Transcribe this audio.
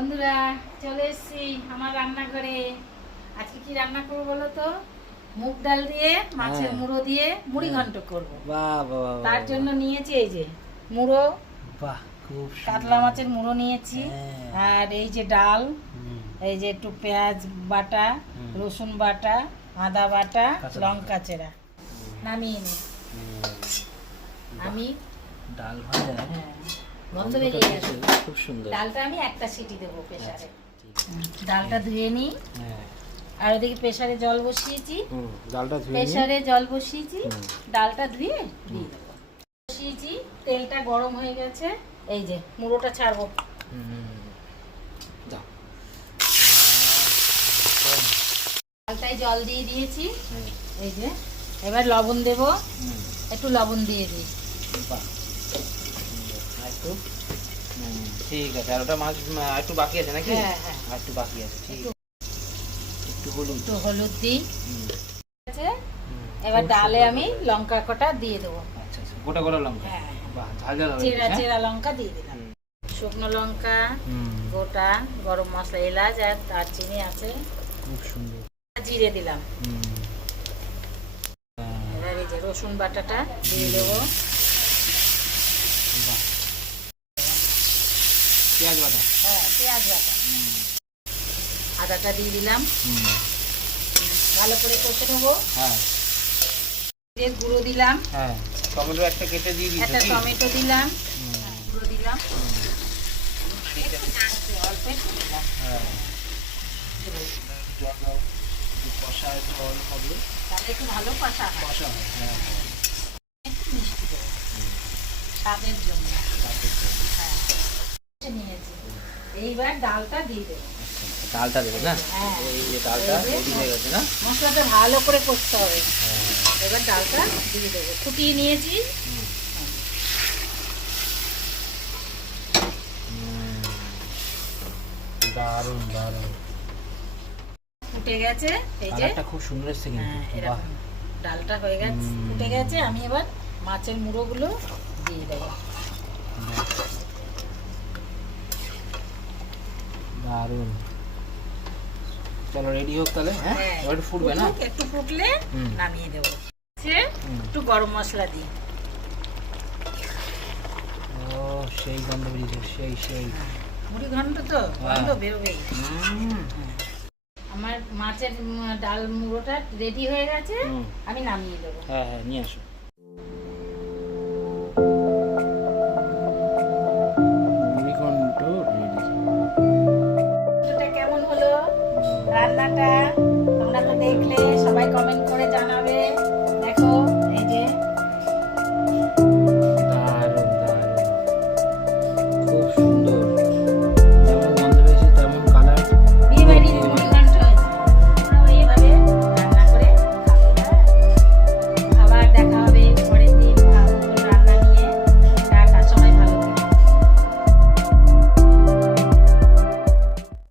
বন্ধুরা চলে এসেছি আমার রান্নাঘরে। আজকে কি রান্না করবো বলো তো? মুগ ডাল দিয়ে মাছের মুড়ো দিয়ে মুড়ি ঘন্ট করবো। তার জন্য নিয়েছি এই যে মুড়ো, কাতলা মাছের মুড়ো নিয়েছি, আর এই যে ডাল, এই যে একটু পেঁয়াজ বাটা, রসুন বাটা, আদা বাটা, লঙ্কা চেরা। নামিয়ে নি আমি ডাল ভাজা। গন্ধ বেরিয়ে গেছে, খুব সুন্দর। ডালটা আমি একটা সিটি দেবো প্রেসারে। ডালটা ধুয়ে নি, আর ওদিকে প্রেসারে জল বসিয়েছি। ডালটা ধুয়ে প্রেসারে জল বসিয়েছি, ডালটা ধুয়ে দিয়ে দেবো। বসিয়েছি, তেলটা গরম হয়ে গেছে, এই যে মুড়োটা ছাড়বো। ডালটায় জল দিয়ে দিয়েছি, এই যে এবার লবণ দেবো, একটু লবণ দিয়ে দিই। ঠিক আছে। আর ওটা মাছ একটু বাকি আছে নাকি? হ্যাঁ হ্যাঁ, একটু বাকি আছে। ঠিক আছে, একটু হলুদ দিই। এবার ডালে আমি লঙ্কা কটা দিয়ে দেবো। আচ্ছা আচ্ছা, গোটা গোটা লঙ্কা। হ্যাঁ, বাহ, ঝাল ঝাল হবে। চেরা চেরা লঙ্কা দিয়ে দিলাম, শুকনো লঙ্কা, গোটা গরম মশলা, এলাচ আর দারচিনি আছে, খুব সুন্দর। জিরে দিলাম। এবার এই যে রসুন বাটাটা দিয়ে দেবো, পেঁয়াজ বাটা। হ্যাঁ পেঁয়াজ বাটা, আদাটা দিয়ে দিলাম, ভালো করে কষে নেবো। হ্যাঁ, এর গুঁড়ো দিলাম, হ্যাঁ টমেটো একটা কেটে দিয়ে দিয়েছো। একটা টমেটো দিলাম, গুঁড়ো দিলাম, অল্প একটু দিলাম। হ্যাঁ, জল দাও, কষায় জল হবে, তাহলে একটু ভালো কষা হয়। কষা হয়। হ্যাঁ, একটু মিষ্টি দেবো স্বাদের জন্য। হ্যাঁ নিয়েছি, এইবার ডালটা দিয়ে দেবো। ডালটা দেবে না? হ্যাঁ, এই যে ডালটা রেডি হয়ে গেছে না? মশলাটা ভালো করে কষতে হবে। এবার ডালটা দিয়ে দেবো, ফুটিয়ে নিয়েছি। দারুণ দারুণ। ফুটে গেছে, এই যে কালারটা খুব সুন্দর এসেছে কিন্তু। বাহ, এরকম ডালটা হয়ে গেছে, ফুটে গেছে। আমি এবার মাছের মুড়োগুলো দিয়ে দেবো। দারুণ। চলো রেডি হোক তাহলে। হ্যাঁ, এবার একটু ফুটবে না? একটু ফুটলে নামিয়ে দেবো। একটু গরম মশলা দিই। ও সেই গন্ধ বেরিয়েছে, সেই সেই। মুড়ি ঘন্ট তো গন্ধ বেরোবেই। আমার মাছের ডাল মুড়োটা রেডি হয়ে গেছে, আমি নামিয়ে দেবো। হ্যাঁ হ্যাঁ, নিয়ে আসো। মুড়ি ঘন্ট রেডি। কেমন হলো রান্নাটা? তোমরা তো দেখলে, সবাই কমেন্ট